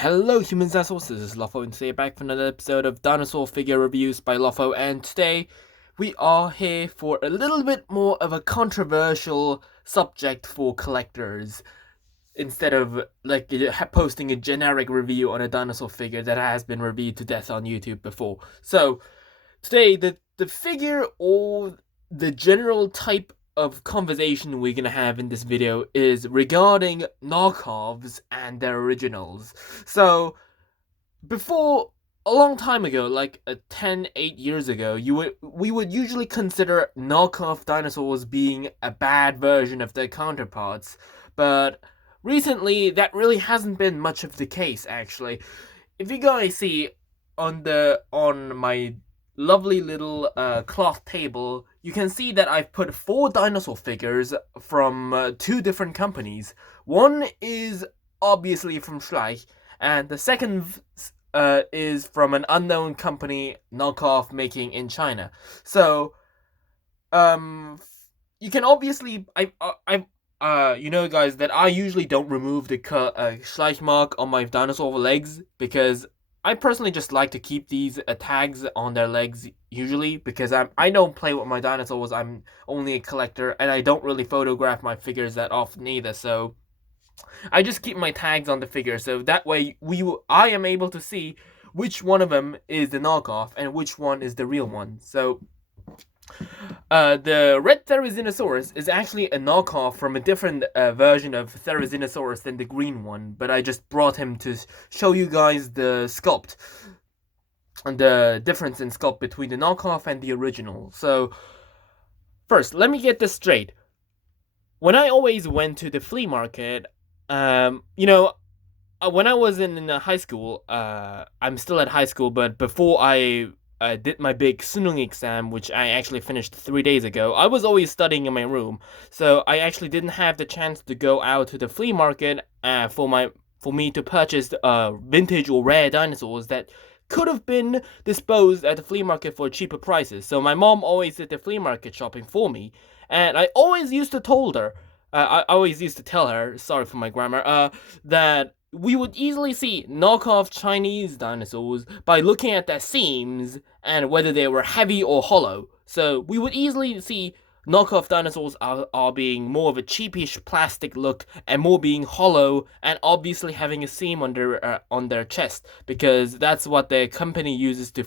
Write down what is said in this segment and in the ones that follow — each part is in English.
Hello humans and dinosaurs, this is Lopho and today back for another episode of Dinosaur Figure Reviews by Lopho, and today we are here for a little bit more of a controversial subject for collectors instead of like posting a generic review on a dinosaur figure that has been reviewed to death on YouTube before. So today the figure or the general type of conversation we're gonna have in this video is regarding knockoffs and their originals. So before a long time ago, like 8 years ago, we would usually consider knockoff dinosaurs being a bad version of their counterparts, but recently that really hasn't been much of the case actually. If you guys see on my lovely little cloth table, you can see that I've put 4 dinosaur figures from 2 different companies. One is obviously from Schleich, and the second is from an unknown company knockoff making in China. So, you can obviously guys, that I usually don't remove the Schleich mark on my dinosaur legs because I personally just like to keep these tags on their legs usually because I don't play with my dinosaurs. I'm only a collector and I don't really photograph my figures that often either. So I just keep my tags on the figure, so that way I am able to see which one of them is the knockoff and which one is the real one. So the red Therizinosaurus is actually a knockoff from a different version of Therizinosaurus than the green one, but I just brought him to show you guys the sculpt and the difference in sculpt between the knockoff and the original. So first, let me get this straight. When I always went to the flea market, when I was in high school, I'm still at high school, but before I did my big Sunung exam, which I actually finished 3 days ago, I was always studying in my room, so I actually didn't have the chance to go out to the flea market for me to purchase vintage or rare dinosaurs that could have been disposed at the flea market for cheaper prices. So my mom always did the flea market shopping for me, and I always used to tell her, sorry for my grammar, that we would easily see knockoff Chinese dinosaurs by looking at their seams and whether they were heavy or hollow. So we would easily see knockoff dinosaurs are being more of a cheapish plastic look and more being hollow and obviously having a seam on their chest, because that's what their company uses to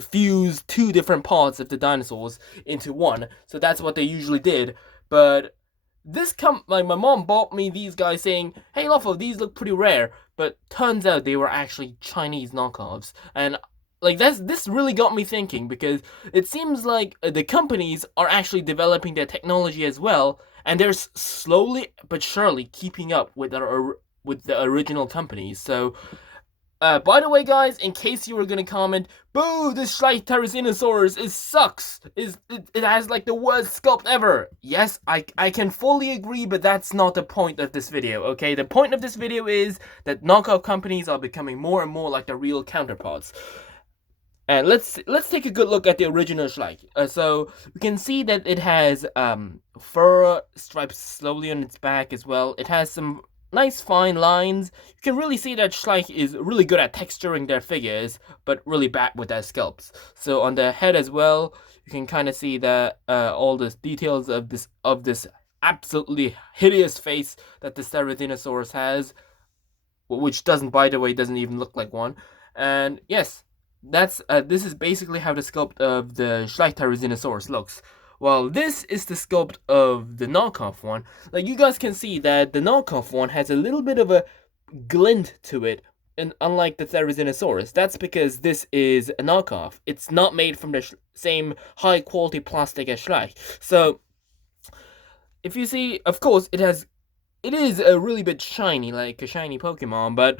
fuse 2 different parts of the dinosaurs into one. So that's what they usually did. But my mom bought me these guys saying, "Hey Lopho, these look pretty rare," but turns out they were actually Chinese knockoffs. And like this really got me thinking, because it seems like the companies are actually developing their technology as well, and they're slowly but surely keeping up with the original companies. So by the way, guys, in case you were gonna comment, "Boo, this Schleich Therizinosaurus sucks. It has like the worst sculpt ever." Yes, I can fully agree, but that's not the point of this video, okay? The point of this video is that knockoff companies are becoming more and more like the real counterparts. And let's take a good look at the original Schleich. So we can see that it has fur stripes slowly on its back as well. It has some nice fine lines. You can really see that Schleich is really good at texturing their figures, but really bad with their sculpts. So on the head as well, you can kind of see that all the details of this absolutely hideous face that the Therizinosaurus has, which by the way, doesn't even look like one. And yes, this is basically how the sculpt of the Schleich Therizinosaurus looks. Well, this is the sculpt of the knockoff one. Like, you guys can see that the knockoff one has a little bit of a glint to it, and unlike the Therizinosaurus. That's because this is a knockoff. It's not made from the same high quality plastic as Schleich. So if you see, of course, it is a really bit shiny, like a shiny Pokemon, but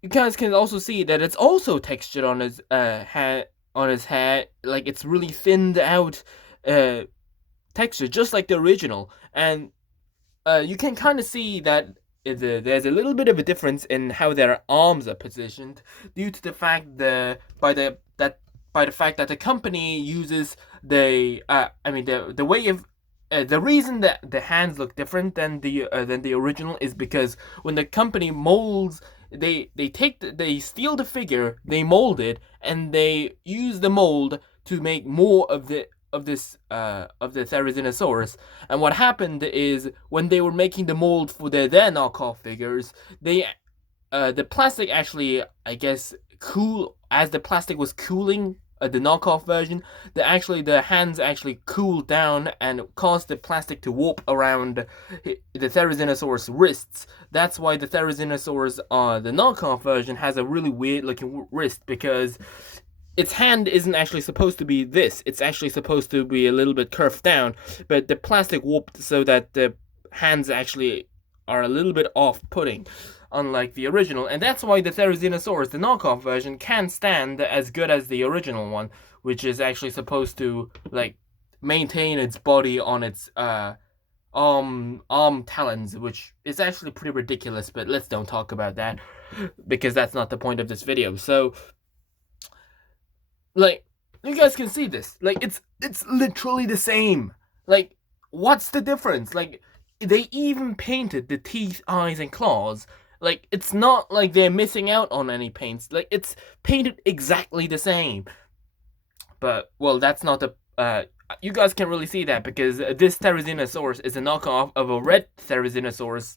you guys can also see that it's also textured on his hair, like it's really thinned out texture, just like the original. And you can kind of see that there's a little bit of a difference in how their arms are positioned, due to the fact that the company uses the way of the reason that the hands look different than the original is because when the company molds they steal the figure, they mold it, and they use the mold to make more of the Therizinosaurus. And what happened is when they were making the mold for their knockoff figures, the plastic actually, I guess, as the plastic was cooling, the knockoff version, the hands actually cooled down and caused the plastic to warp around the Therizinosaurus wrists. That's why the Therizinosaurus, the knockoff version, has a really weird looking wrist, because its hand isn't actually supposed to be this. It's actually supposed to be a little bit curved down, but the plastic warped so that the hands actually are a little bit off-putting, unlike the original. And that's why the Therizinosaurus, the knockoff version, can't stand as good as the original one, which is actually supposed to, like, maintain its body on its arm talons, which is actually pretty ridiculous, but let's don't talk about that, because that's not the point of this video. So, like, you guys can see this. Like, it's literally the same. Like, what's the difference? Like, they even painted the teeth, eyes, and claws. Like, it's not like they're missing out on any paints. Like, it's painted exactly the same. But, well, that's not the, you guys can't really see that, because this Therizinosaurus is a knockoff of a red Therizinosaurus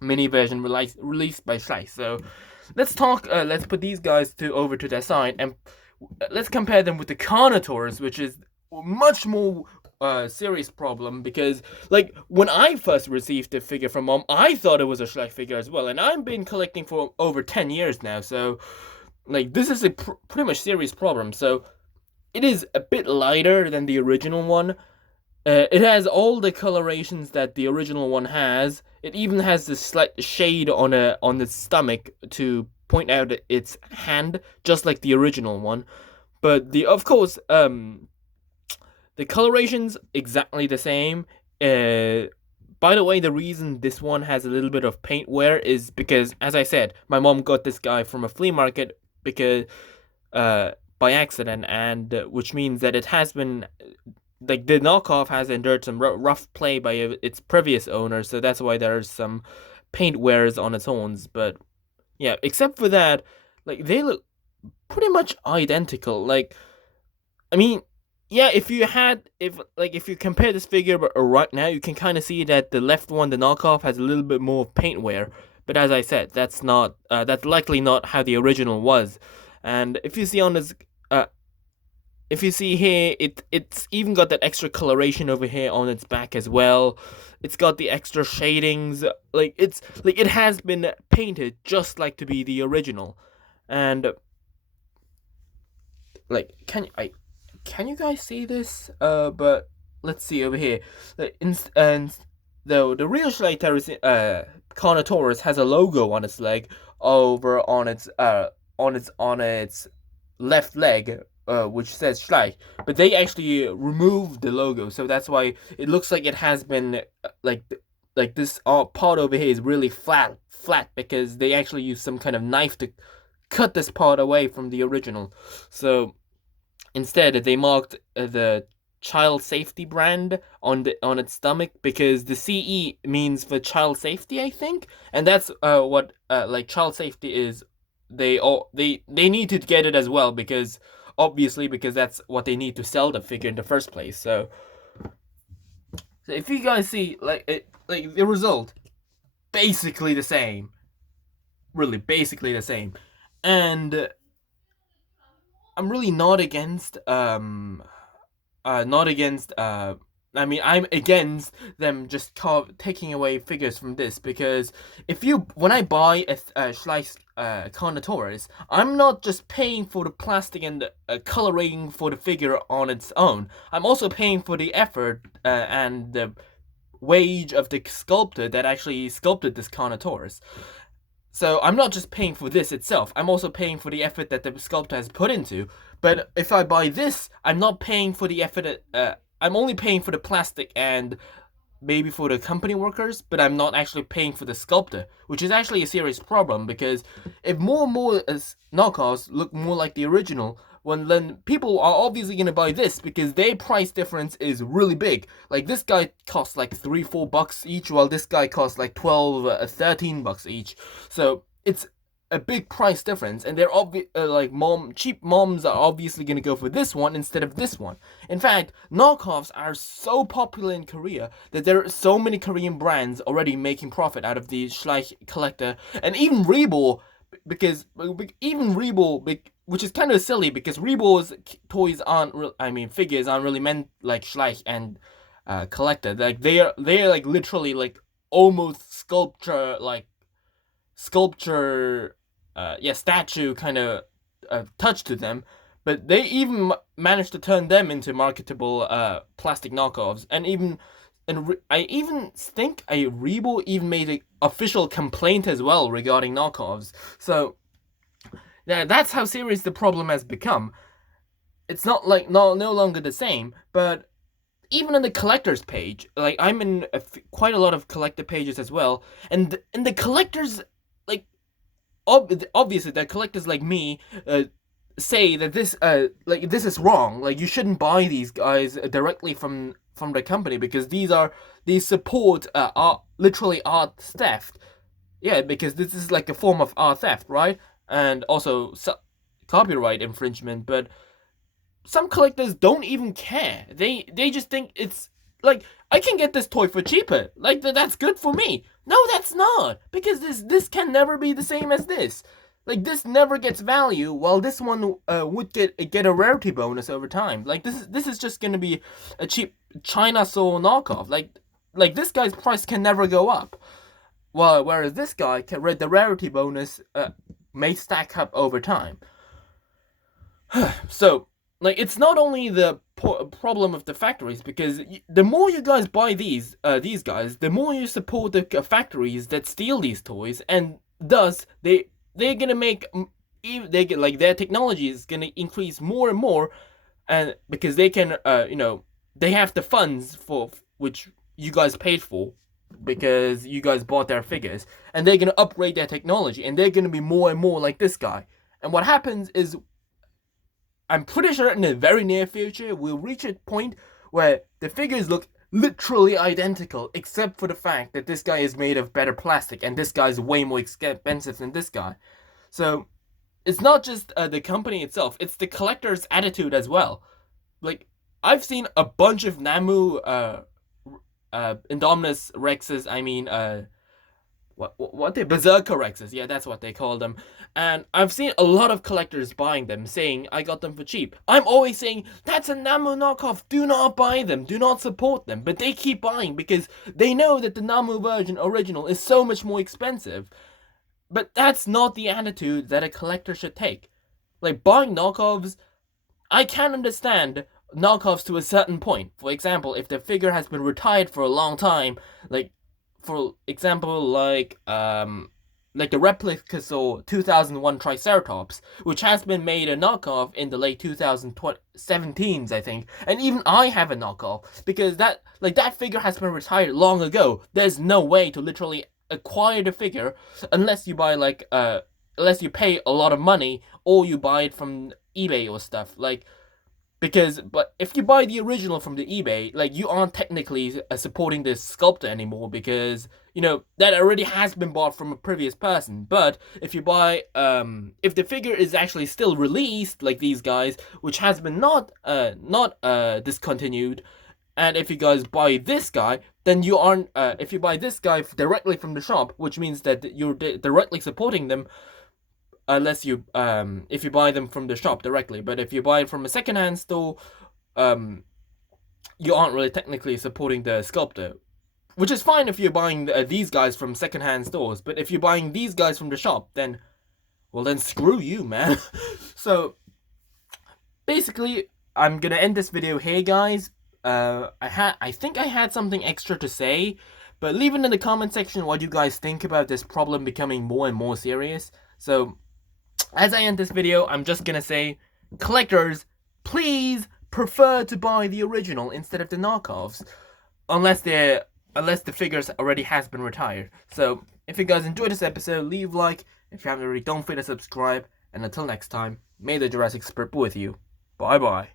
mini version released by Schleich. So, let's put these guys over to their side, and let's compare them with the Carnotaurus, which is much more serious problem, because, like, when I first received the figure from Mom, I thought it was a Schleich figure as well, and I've been collecting for over 10 years now, so, like, this is a pretty much serious problem. So, it is a bit lighter than the original one. It has all the colorations that the original one has. It even has this slight shade on the stomach to point out its hand, just like the original one. But of course, the coloration's exactly the same. By the way, the reason this one has a little bit of paint wear is because, as I said, my mom got this guy from a flea market because by accident, and which means that it has been, like, the knockoff has endured some rough play by its previous owner, so that's why there's some paint wears on its horns. But yeah, except for that, like, they look pretty much identical. Like, I mean, yeah, if you compare this figure right now, you can kind of see that the left one, the knockoff, has a little bit more paint wear. But as I said, that's likely not how the original was. And if you see on this, if you see here, it's even got that extra coloration over here on its back as well. It's got the extra shadings. Like, it has been painted just like to be the original. And, like, can you guys see this? But let's see over here. And though the real Schleich Carnotaurus has a logo on its leg over on its left leg, which says Schleich, but they actually removed the logo, so that's why it looks like it has been like this part over here is really flat, because they actually used some kind of knife to cut this part away from the original. So instead, they marked the child safety brand on its stomach, because the CE means for child safety, I think, and that's what like child safety is. They need to get it as well, because that's what they need to sell the figure in the first place. So if you guys see, like the result, basically the same, really basically the same. And I'm really not against I mean, I'm against them just taking away figures from this, because when I buy a Schleich Carnotaurus, I'm not just paying for the plastic and coloring for the figure on its own. I'm also paying for the effort and the wage of the sculptor that actually sculpted this Carnotaurus. So I'm not just paying for this itself, I'm also paying for the effort that the sculptor has put into. But if I buy this, I'm not paying for the effort, I'm only paying for the plastic and maybe for the company workers, but I'm not actually paying for the sculptor, which is actually a serious problem, because if more and more knockoffs look more like the original, then people are obviously going to buy this, because their price difference is really big. Like, this guy costs like $3-4 each, while this guy costs like $12-13 each. So it's a big price difference, and they're cheap moms are obviously gonna go for this one instead of this one. In fact, knockoffs are so popular in Korea that there are so many Korean brands already making profit out of the Schleich collector, and even Reebok, because even Reebok, which is kind of silly because Reebok's toys figures aren't really meant like Schleich and collector. Like they are like literally like almost sculpture statue kind of touch to them, but they even managed to turn them into marketable plastic knockoffs. I even think a Reebok even made an official complaint as well regarding knockoffs. So yeah, that's how serious the problem has become. It's not like no longer the same, but even on the collectors page, like I'm in quite a lot of collector pages as well, and the collectors, like obviously the collectors like me say that this is wrong. Like you shouldn't buy these guys directly from the company because these support literally art theft. Yeah, because this is like a form of art theft, right? And also copyright infringement. But some collectors don't even care. They just think it's like I can get this toy for cheaper. Like that's good for me. No, that's not, because this can never be the same as this. Like this never gets value, while this one would get a rarity bonus over time. Like this is just gonna be a cheap China soul knockoff. Like this guy's price can never go up. Well, whereas this guy can read the rarity bonus may stack up over time. So like it's not only the problem of the factories, because the more you guys buy these guys, the more you support the factories that steal these toys, and thus they're gonna make they get like their technology is gonna increase more and more, and because they can they have the funds for which you guys paid for because you guys bought their figures, and they're gonna upgrade their technology, and they're gonna be more and more like this guy. And what happens is, I'm pretty sure in the very near future, we'll reach a point where the figures look literally identical, except for the fact that this guy is made of better plastic, and this guy's way more expensive than this guy. So, it's not just the company itself, it's the collector's attitude as well. Like, I've seen a bunch of Namu, Indominus Rexes, what they Berserker Rexes, yeah, that's what they call them. And I've seen a lot of collectors buying them, saying I got them for cheap. I'm always saying that's a Namu knockoff, do not buy them, do not support them. But they keep buying because they know that the Namu version original is so much more expensive. But that's not the attitude that a collector should take. Like buying knockoffs, I can understand knockoffs to a certain point. For example, if the figure has been retired for a long time, like for example, like the Replicasaur 2001 Triceratops, which has been made a knockoff in the late 2017s, I think, and even I have a knockoff because that figure has been retired long ago. There's no way to literally acquire the figure unless you buy unless you pay a lot of money or you buy it from eBay or stuff like. But if you buy the original from the eBay, like you aren't technically supporting this sculptor anymore because that already has been bought from a previous person. But if you buy, if the figure is actually still released, like these guys, which has been not discontinued, and if you guys buy this guy, then you aren't. If you buy this guy directly from the shop, which means that you're directly supporting them. Unless you if you buy them from the shop directly, but if you buy it from a secondhand store, you aren't really technically supporting the sculptor, which is fine if you're buying these guys from secondhand stores. But if you're buying these guys from the shop, then screw you, man. So basically, I'm gonna end this video here, guys. I think I had something extra to say, but leave it in the comment section what you guys think about this problem becoming more and more serious. So as I end this video, I'm just gonna say, collectors, please prefer to buy the original instead of the knockoffs, unless the figures already has been retired. So if you guys enjoyed this episode, leave a like. If you haven't already, don't forget to subscribe. And until next time, may the Jurassic Spirit be with you. Bye bye.